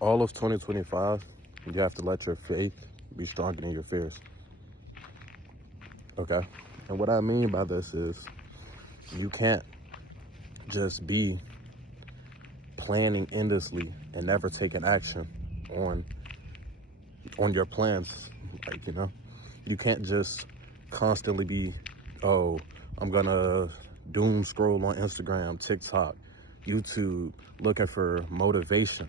All of 2025, you have to let your faith be stronger than your fears. Okay? And what I mean by this is you can't just be planning endlessly and never taking action on your plans. Like, you can't just constantly be, oh, I'm gonna doom scroll on Instagram, TikTok, YouTube, looking for motivation,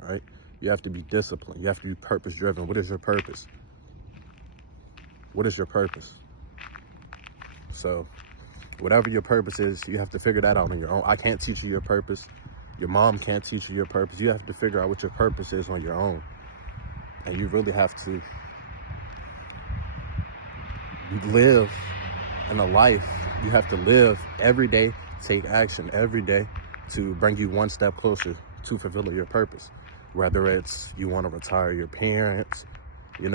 right? You have to be disciplined. You have to be purpose driven. What is your purpose? What is your purpose? So whatever your purpose is, you have to figure that out on your own. I can't teach you your purpose. Your mom can't teach you your purpose. You have to figure out what your purpose is on your own. And you really have to live in a life. You have to live every day, take action every day to bring you one step closer to fulfilling your purpose. Whether it's you want to retire your parents, you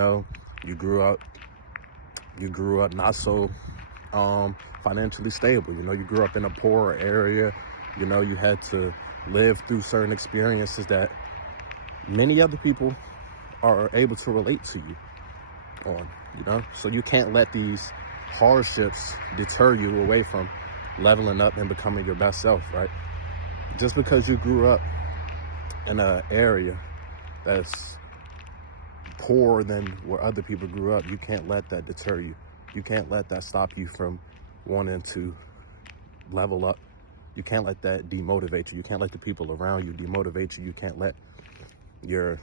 grew up not so financially stable. You grew up in a poorer area. You had to live through certain experiences that many other people are able to relate to you on, So you can't let these hardships deter you away from leveling up and becoming your best self, right? Just because you grew up in an area that's poorer than where other people grew up, you can't let that deter you. You can't let that stop you from wanting to level up. You can't let that demotivate you. You can't let the people around you demotivate you. You can't let your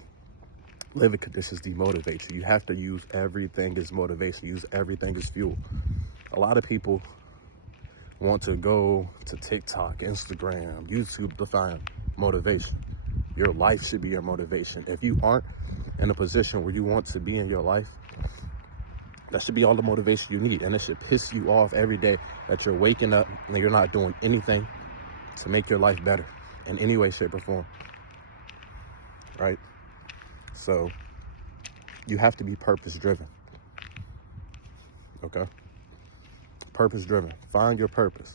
living conditions demotivate you. You have to use everything as motivation. Use everything as fuel. A lot of people want to go to TikTok, Instagram, YouTube to find motivation. Your life should be your motivation. If you aren't in a position where you want to be in your life, that should be all the motivation you need. And it should piss you off every day that you're waking up and you're not doing anything to make your life better in any way, shape, or form. Right? So you have to be purpose driven. Okay? Purpose driven. Find your purpose.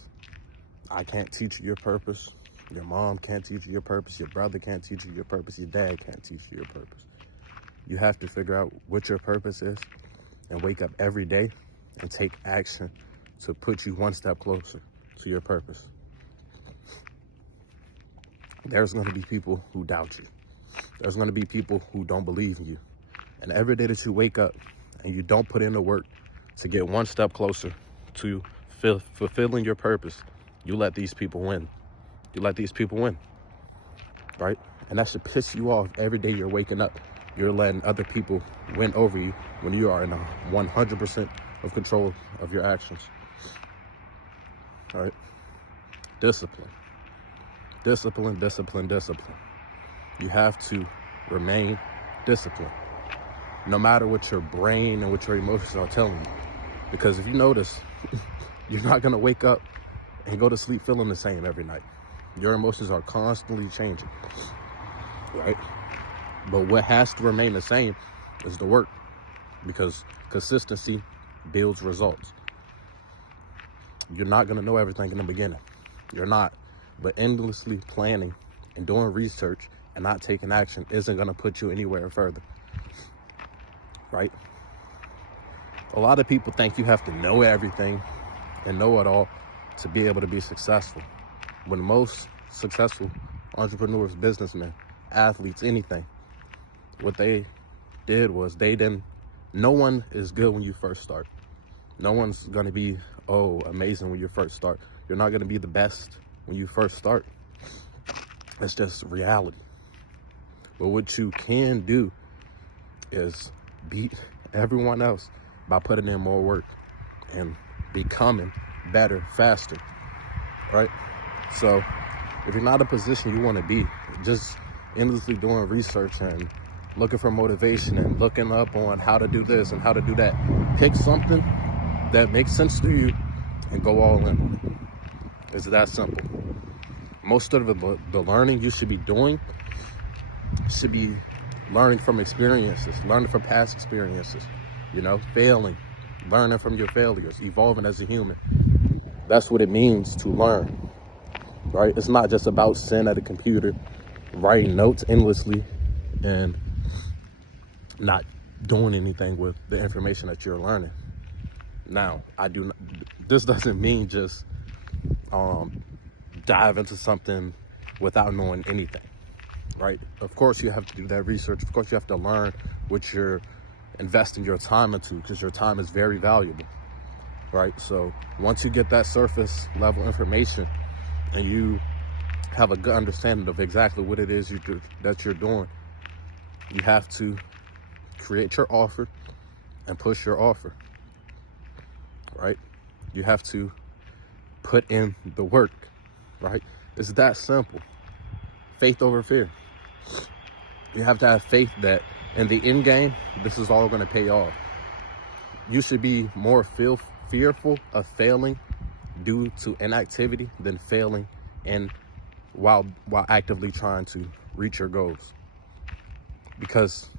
I can't teach you your purpose. Your mom can't teach you your purpose. Your brother can't teach you your purpose. Your dad can't teach you your purpose. You have to figure out what your purpose is and wake up every day and take action to put you one step closer to your purpose. There's going to be people who doubt you. There's going to be people who don't believe in you. And every day that you wake up and you don't put in the work to get one step closer to fulfilling your purpose, you let these people win. You let these people win, right? And that should piss you off every day you're waking up. You're letting other people win over you when you are in 100% of control of your actions, all right? Discipline. Discipline, discipline, discipline. You have to remain disciplined, no matter what your brain and what your emotions are telling you. Because if you notice, you're not gonna wake up and go to sleep feeling the same every night. Your emotions are constantly changing, right? But what has to remain the same is the work, because consistency builds results. You're not gonna know everything in the beginning. You're not. But endlessly planning and doing research and not taking action isn't gonna put you anywhere further, right? A lot of people think you have to know everything and know it all to be able to be successful. When most successful entrepreneurs, businessmen, athletes, anything, what they did was no one is good when you first start. No one's gonna be, amazing when you first start. You're not gonna be the best when you first start. It's just reality. But what you can do is beat everyone else by putting in more work and becoming better, faster, right? So if you're not in a position you want to be, just endlessly doing research and looking for motivation and looking up on how to do this and how to do that, pick something that makes sense to you and go all in on it. It's that simple. Most of the learning you should be doing should be learning from experiences, learning from past experiences, failing, learning from your failures, evolving as a human. That's what it means to learn, right? It's not just about sitting at a computer, writing notes endlessly and not doing anything with the information that you're learning. Now, this doesn't mean just dive into something without knowing anything, right? Of course, you have to do that research. Of course, you have to learn what you're investing your time into, because your time is very valuable, right? So once you get that surface level information and you have a good understanding of exactly what it is that you're doing, you have to create your offer and push your offer, right? You have to put in the work, right? It's that simple. Faith over fear. You have to have faith that in the end game, this is all going to pay off. You should be more fearful of failing due to inactivity than failing and while actively trying to reach your goals. Because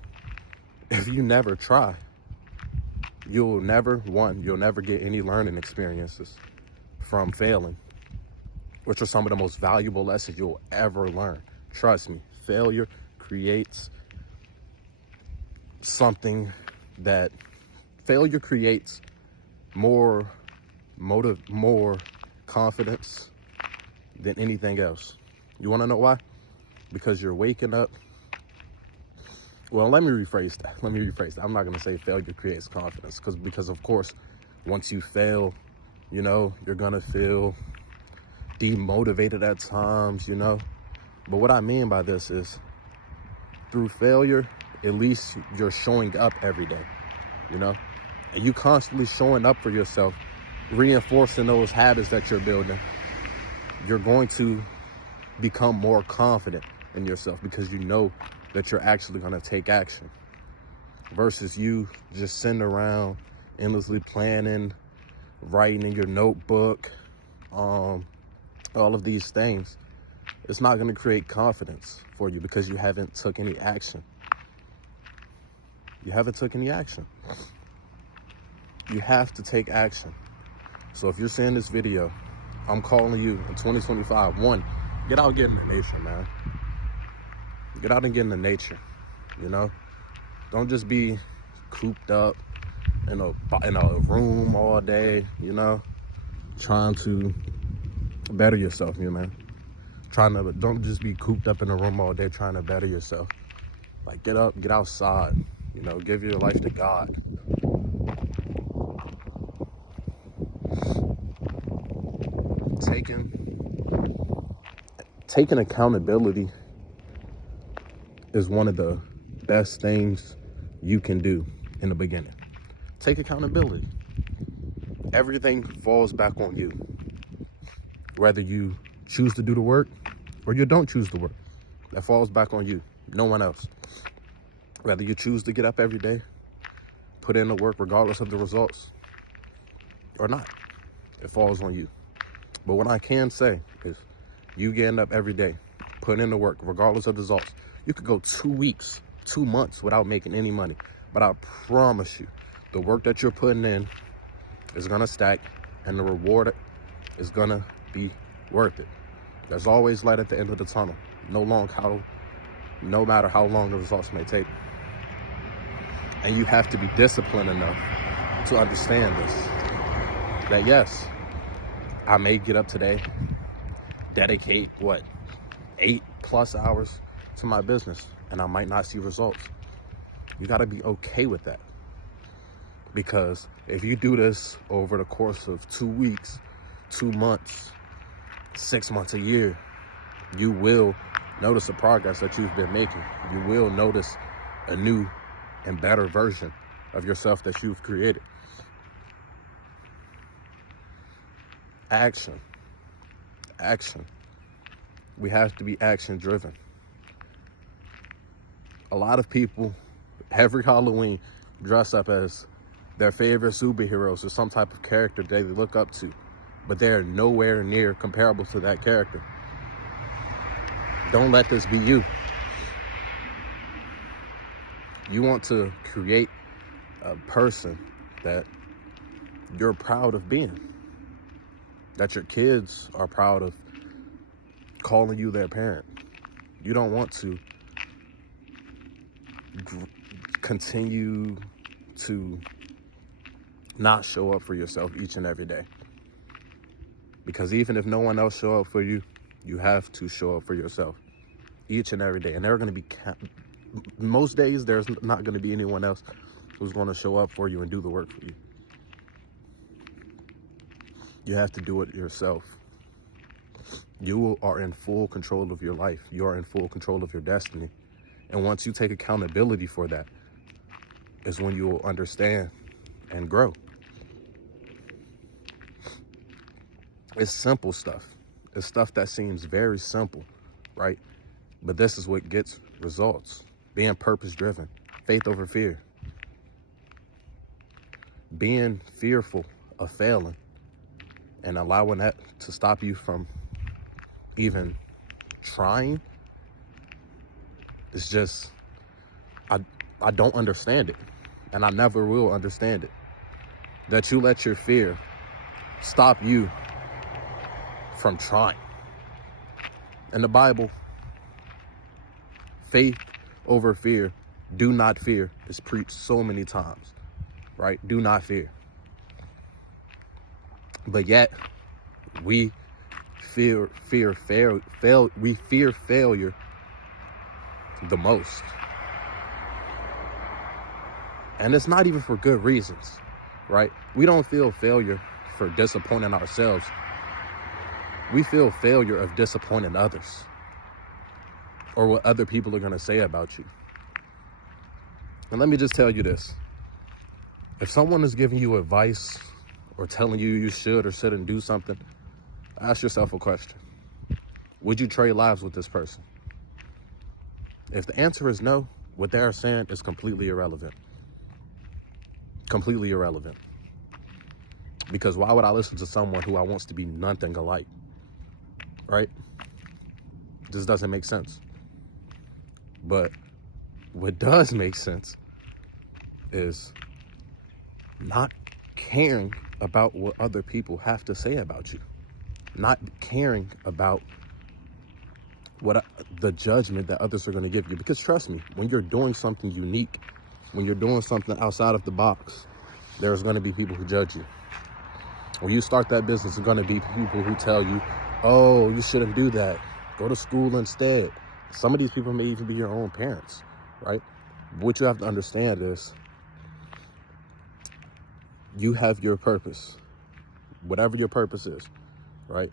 if you never try, you'll never get any learning experiences from failing, which are some of the most valuable lessons you'll ever learn. Trust me, failure creates more more confidence than anything else. You want to know why? Because you're waking up. Well, let me rephrase that. I'm not going to say failure creates confidence, because of course, once you fail, you're going to feel demotivated at times, But what I mean by this is, through failure, at least you're showing up every day, and you constantly showing up for yourself, reinforcing those habits that you're building. You're going to become more confident in yourself, because you know that you're actually going to take action, versus you just sitting around endlessly planning, writing in your notebook, all of these things. It's not going to create confidence for you, because you haven't took any action. You have to take action. So if you're seeing this video, I'm calling you in 2025. One, get out and get in the nature, man. Get out and get in the nature, Don't just be cooped up in a room all day, trying to better yourself, Don't just be cooped up in a room all day trying to better yourself. Like, get up, get outside, give your life to God. Taking accountability is one of the best things you can do in the beginning. Take accountability. Everything falls back on you. Whether you choose to do the work or you don't choose the work, that falls back on you, no one else. Whether you choose to get up every day, put in the work regardless of the results or not, it falls on you. But what I can say is, you getting up every day, put in the work regardless of the results. You could go 2 weeks, 2 months without making any money, but I promise you, the work that you're putting in is gonna stack, and the reward is gonna be worth it. There's always light at the end of the tunnel, no matter how long the results may take. And you have to be disciplined enough to understand this, that yes, I may get up today, dedicate 8+ hours to my business, and I might not see results. You got to be okay with that, because if you do this over the course of 2 weeks, 2 months, 6 months, a year, you will notice the progress that you've been making. You will notice a new and better version of yourself that you've created. Action. We have to be action driven. A lot of people, every Halloween, dress up as their favorite superheroes or some type of character they look up to, but they're nowhere near comparable to that character. Don't let this be you. You want to create a person that you're proud of being, that your kids are proud of calling you their parent. You don't want to continue to not show up for yourself each and every day. Because even if no one else show up for you, you have to show up for yourself each and every day. And there are going to be, most days, there's not going to be anyone else who's going to show up for you and do the work for you. You have to do it yourself. You are in full control of your life. You are in full control of your destiny. And once you take accountability for that, is when you will understand and grow. It's simple stuff. It's stuff that seems very simple, right? But this is what gets results. Being purpose-driven, faith over fear. Being fearful of failing and allowing that to stop you from even trying. It's just, I don't understand it. And I never will understand it. That you let your fear stop you from trying. In the Bible, faith over fear, do not fear, is preached so many times, right? Do not fear. But yet, we fear failure the most. And it's not even for good reasons, right? We don't feel failure for disappointing ourselves. We feel failure of disappointing others, or what other people are going to say about you. And let me just tell you this. If someone is giving you advice or telling you you should or shouldn't do something, ask yourself a question. Would you trade lives with this person? If the answer is no, what they're saying is completely irrelevant. Completely irrelevant. Because why would I listen to someone who I wants to be nothing alike? Right? This doesn't make sense. But what does make sense is not caring about what other people have to say about you. Not caring about what the judgment that others are going to give you. Because trust me, when you're doing something unique, when you're doing something outside of the box, there's going to be people who judge you. When you start that business, there's going to be people who tell you, oh, you shouldn't do that. Go to school instead. Some of these people may even be your own parents, right? What you have to understand is you have your purpose, whatever your purpose is, right?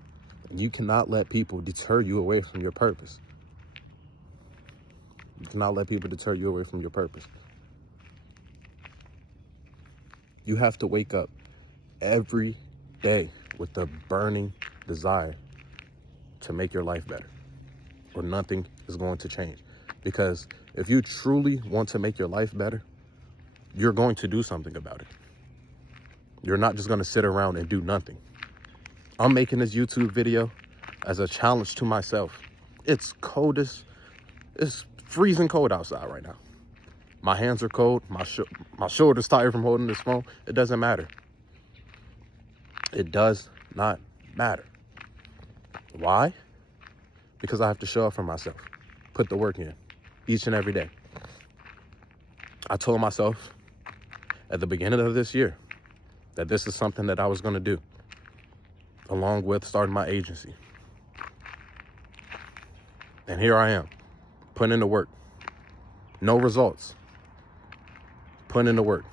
And you cannot let people deter you away from your purpose. You cannot let people deter you away from your purpose. You have to wake up every day with the burning desire to make your life better, or nothing is going to change. Because if you truly want to make your life better, you're going to do something about it. You're not just going to sit around and do nothing. I'm making this YouTube video as a challenge to myself. It's freezing cold outside right now. My hands are cold. My shoulder's tired from holding this phone. It doesn't matter. It does not matter. Why? Because I have to show up for myself. Put the work in each and every day. I told myself at the beginning of this year that this is something that I was going to do, along with starting my agency. And here I am, putting in the work. No results. Put in the work.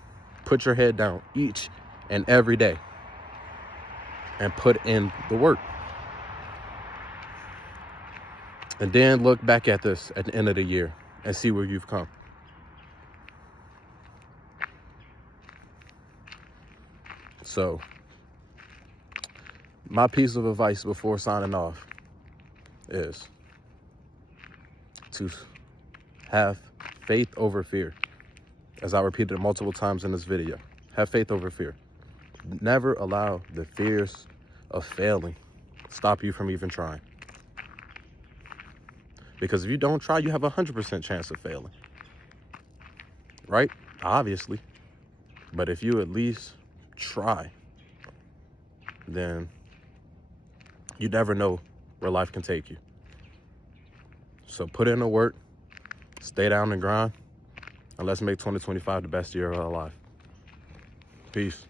Put your head down each and every day and put in the work. And then look back at this at the end of the year and see where you've come. So, my piece of advice before signing off is to have faith over fear. As I repeated it multiple times in this video, have faith over fear. Never allow the fears of failing stop you from even trying. Because if you don't try, you have 100% chance of failing. Right? Obviously. But if you at least try, then you never know where life can take you. So put in the work, stay down and grind, And let's make 2025 the best year of our life. Peace.